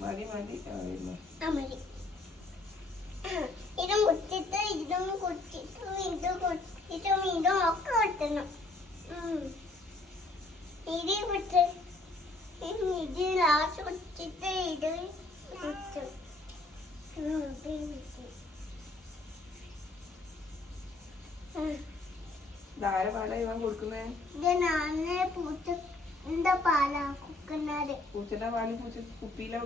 മതി മതി ഇതും ഇതും ഇതും ഒക്കെ കുത്തണം ഇത് ഇത് ലാസ്റ്റ് കുത്തിട്ട് ഇത് ഇവൻ കൊടുക്കുന്നേ? ഇത് നാളെ പൂച്ച പാലാ പൂച്ച കുപ്പിയിലാ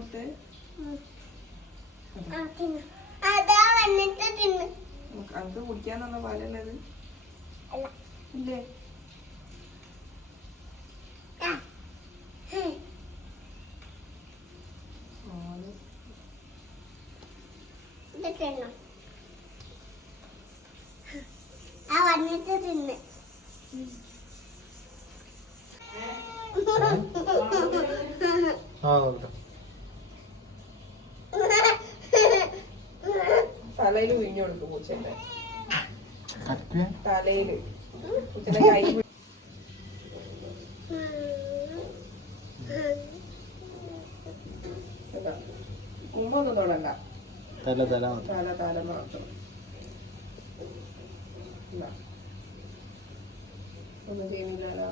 നമുക്ക് അനക്ക് കുടിക്കാൻ തന്ന പാലല്ലേ അത്? അല്ല ഇല്ലേ ആ ഹേ. പാൽ. ഇത് തിന്നു ആ വന്നിട്ട് തിന്ന്. തലയിൽ ഉഴിഞ്ഞു കൊടുക്കും പൂച്ചന്റെ തലയിൽ പൂച്ചന്റെ കൈ മുമ്പൊന്നും തൊടണ്ട. തല തല മാത്രം തല തല മാത്രം. ഒന്നും ചെയ്യുന്നില്ലല്ലോ.